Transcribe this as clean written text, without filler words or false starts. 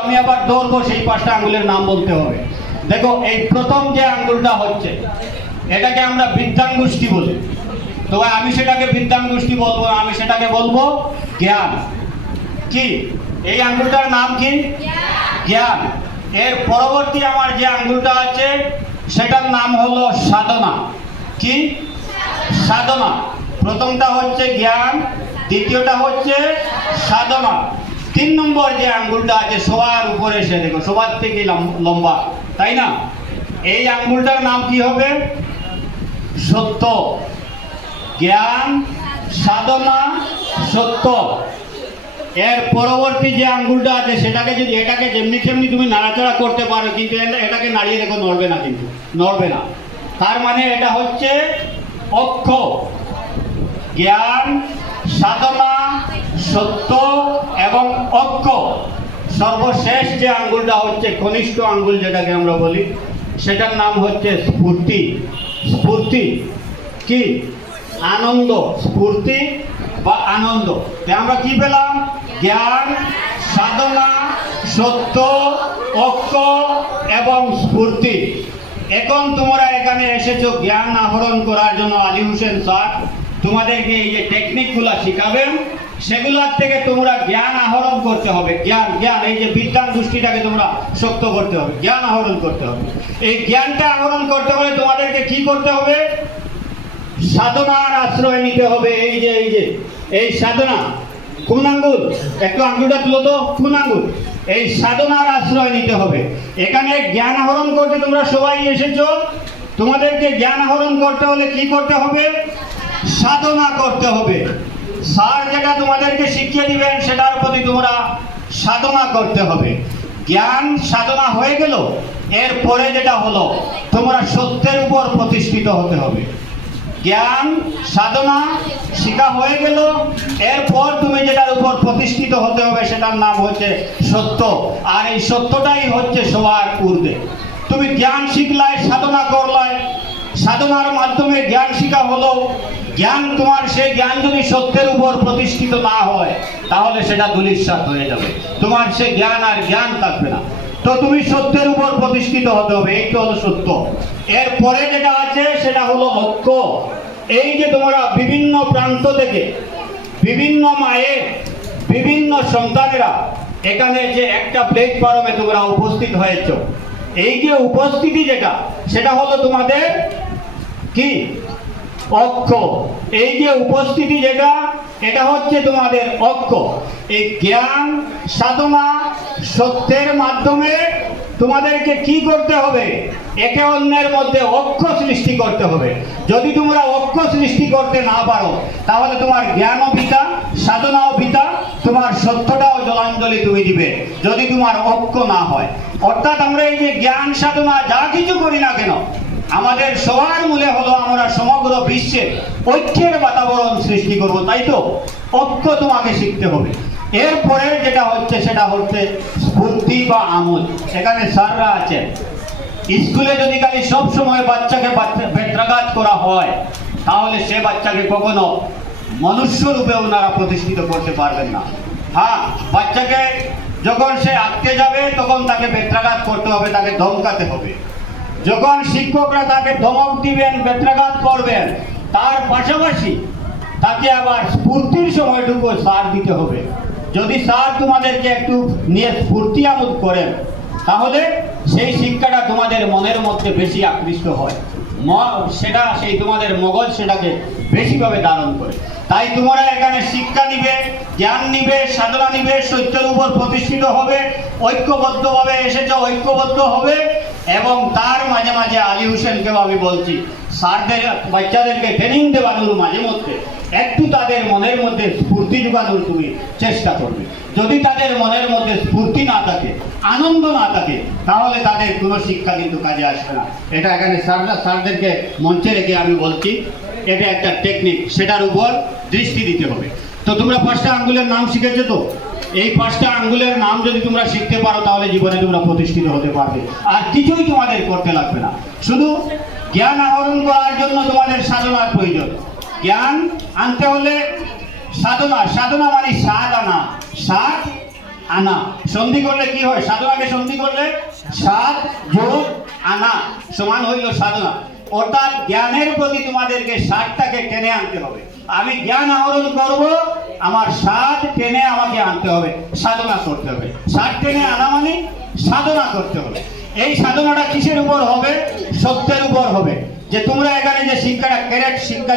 আমি আবার ধরবো, সেই 5টা আঙ্গুলের নাম বলতে হবে। দেখো, এই প্রথম যে আঙ্গুলটা হচ্ছে এটাকে আমরা বৃদ্ধাঙ্গুষ্ঠী বলি। তো আমি সেটাকে বৃদ্ধাঙ্গুষ্ঠী বলবো, আমি সেটাকে বলবো জ্ঞান। কি এই আঙ্গুলটার নাম কি? জ্ঞান। এর পরবর্তী আমার যে আঙ্গুলটা আছে সেটার নাম হলো সাধনা। কি? সাধনা। প্রথমটা হচ্ছে জ্ঞান, দ্বিতীয়টা হচ্ছে সাধনা। 3 নম্বর যে আঙ্গুলটা আছে সবার উপরে, সে দেখো সবার থেকে লম্বা, তাই না? এই আঙ্গুলটার নাম কি হবে? সত্য। জ্ঞান, সাধনা, সত্য। এর পরবর্তী যে আঙ্গুলটা আছে সেটাকে যদি এটাকে যেমনি তেমনি তুমি নাড়াচাড়া করতে পারো, কিন্তু এটাকে নাড়িয়ে দেখো নড়বে না, কিন্তু নড়বে না। তার মানে এটা হচ্ছে অক্ষ। জ্ঞান, সাধনা, সত্য এবং অক্ষ। সর্বশেষ যে আঙ্গুলটা হচ্ছে কনিষ্ঠ আঙ্গুল, যেটাকে আমরা বলি, সেটার নাম হচ্ছে স্ফূর্তি। স্ফূর্তি কি? আনন্দ। স্ফূর্তি বা আনন্দ। আমরা কি পেলাম? জ্ঞান, সাধনা, সত্য, অক্ষ এবং স্ফূর্তি। এখন তোমরা এখানে এসেছো জ্ঞান আহরণ করার জন্য। আলী হোসেন স্যার তোমাদেরকে এই যে টেকনিকগুলো শিখাবেন, সেগুলোর থেকে তোমরা জ্ঞান আহরণ করতে হবে। জ্ঞান জ্ঞান এই যে বিজ্ঞান দৃষ্টিটাকে তোমরা শক্ত করতে হবে, জ্ঞান আহরণ করতে হবে। এই জ্ঞানটা আহরণ করতে হলে তোমাদেরকে কি করতে হবে? সাধনার আশ্রয় নিতে হবে। এই সাধনা কোন আঙ্গুল? একটু আঙ্গুলটা তুলো তো, কোন আঙ্গুল? এই সাধনার আশ্রয় নিতে হবে। এখানে জ্ঞান আহরণ করতে তোমরা সবাই এসেছো, তোমাদেরকে জ্ঞান আহরণ করতে হলে কি করতে হবে? সাধনা করতে হবে। স্যার যেটা তোমাদেরকে শিখিয়ে দিবেন সেটার প্রতি তোমরা সাধনা করতে হবে। জ্ঞান সাধনা হয়ে গেল, এরপরে যেটা হলো তোমরা সত্যের উপর প্রতিষ্ঠিত হতে হবে। জ্ঞান সাধনা শিখা হয়ে গেল, এরপর তুমি যেটার উপর প্রতিষ্ঠিত হতে হবে সেটার নাম হচ্ছে সত্য। আর এই সত্যটাই হচ্ছে সবার ঊর্ধ্বে। তুমি জ্ঞান শিখলাই, সাধনা করলাই, সাধনার মাধ্যমে জ্ঞান শিখা হলো, জ্ঞান তোমার সেই জ্ঞান যদি সত্যের উপর প্রতিষ্ঠিত না হয় তাহলে সেটা ধূলিসাৎ হয়ে যাবে, তোমার সে জ্ঞান আর জ্ঞান থাকবে না। তো তুমি সত্যের উপর প্রতিষ্ঠিত হতে হবে, এইটা হলো সত্য। এরপরে যেটা আছে সেটা হলো অক্ষ। এই যে তোমরা বিভিন্ন প্রান্ত থেকে, বিভিন্ন মায়ের বিভিন্ন সন্তানেরা এখানে যে একটা প্ল্যাটফর্মে তোমরা উপস্থিত হয়েছ, এই যে উপস্থিতি যেটা, সেটা হলো তোমাদের কি? অক্ষ। এই যে উপস্থিতি যেটা, এটা হচ্ছে তোমাদের অক্ষ। এই জ্ঞান সাধনা সত্যের মাধ্যমে তোমাদেরকে কি করতে হবে? একে অন্যের মধ্যে অক্ষ সৃষ্টি করতে হবে। যদি তোমরা অক্ষ সৃষ্টি করতে না পারো তাহলে তোমার জ্ঞানও বৃথা, সাধনাও বৃথা, তোমার সত্যটাও জলাঞ্জলি তুমি দিবে যদি তোমার অক্ষ না হয়। অর্থাৎ আমরা এই যে জ্ঞান সাধনা যা কিছু করি না কেন, আমাদের সবার মূলে হলো আমরা সমগ্র বিশ্বে ঐক্যের বাতাবরণ সৃষ্টি করব। তাই তো ঐক্য তোমাকে শিখতে হবে। এরপরে যেটা হচ্ছে সেটা হচ্ছে স্ফূর্তি বা আমোদ। এখানে স্যাররা আছেন, স্কুলে যদি খালি সব সময় বাচ্চাকে বেত্রাঘাত করা হয় তাহলে সে বাচ্চাকে কখনো মনুষ্য রূপে ওনারা প্রতিষ্ঠিত করতে পারবেন না। হ্যাঁ, বাচ্চাকে যখন সে আটকে যাবে তখন তাকে বেত্রাঘাত করতে হবে, তাকে ধমকাতে হবে। যখন শিক্ষকরা তাকে ধমক দিবেন, বেত্রাঘাত করবেন, তার পাশাপাশি তাকে আবার স্ফূর্তির সময়টুকু সার দিতে হবে। যদি স্যার তোমাদেরকে একটু নিয়ে স্ফূর্তি আমোদ করেন তাহলে সেই শিক্ষাটা তোমাদের মনের মধ্যে বেশি আকৃষ্ট হয়, সেটা সেই তোমাদের মগজ সেটাকে বেশিভাবে ধারণ করে। তাই তোমরা এখানে শিক্ষা নিবে, জ্ঞান নিবে, সাধনা নিবে, সত্যের উপর প্রতিষ্ঠিত হবে, ঐক্যবদ্ধভাবে এসেছে, ঐক্যবদ্ধ হবে। এবং তার মাঝে মাঝে আলী হোসেনকেও আমি বলছি, স্যারদের বাচ্চাদেরকে ট্রেনিং দেওয়ানোর মাঝে মধ্যে একটু তাদের মনের মধ্যে স্ফূর্তি যোগানোর তুমি চেষ্টা করবে। যদি তাদের মনের মধ্যে স্ফূর্তি না থাকে, আনন্দ না থাকে, তাহলে তাদের কোনো শিক্ষা কিন্তু কাজে আসবে না। এটা এখানে স্যারদেরকে মঞ্চে রেখে আমি বলছি, এটা একটা টেকনিক, সেটার উপর দৃষ্টি দিতে হবে। তো তোমরা 5টা আঙ্গুলের নাম শিখেছো তো, এই 5টা আঙ্গুলের নাম যদি তোমরা শিখতে পারো তাহলে জীবনে তোমরা প্রতিষ্ঠিত হতে পারবে। আর কিছুই তোমাদের করতে লাগবে না, শুধু জ্ঞান আহরণ করার জন্য তোমাদের সাধনার প্রয়োজন। জ্ঞান আনতে হলে সাধনা, সাধনা মানে স্বাদ আনা, স্বাদ আনা। সন্ধি করলে কি হয়? সাধনাকে সন্ধি করলে সাত যোগ আনা সমান হইল সাধনা। অর্থাৎ জ্ঞানের প্রতি তোমাদেরকে সাতটাকে টেনে আনতে হবে। আমি জ্ঞান আহরণ করব, আমার সাত টেনে আমাকে আনতে হবে, সাধনা করতে হবে। সাত টেনে আনা মানে সাধনা করতে হবে। এই সাধনাটা কিসের উপর হবে? সত্যের উপর হবে। যে তোমরা এখানে যে শিক্ষাটা ক্যারেক্ট শিক্ষা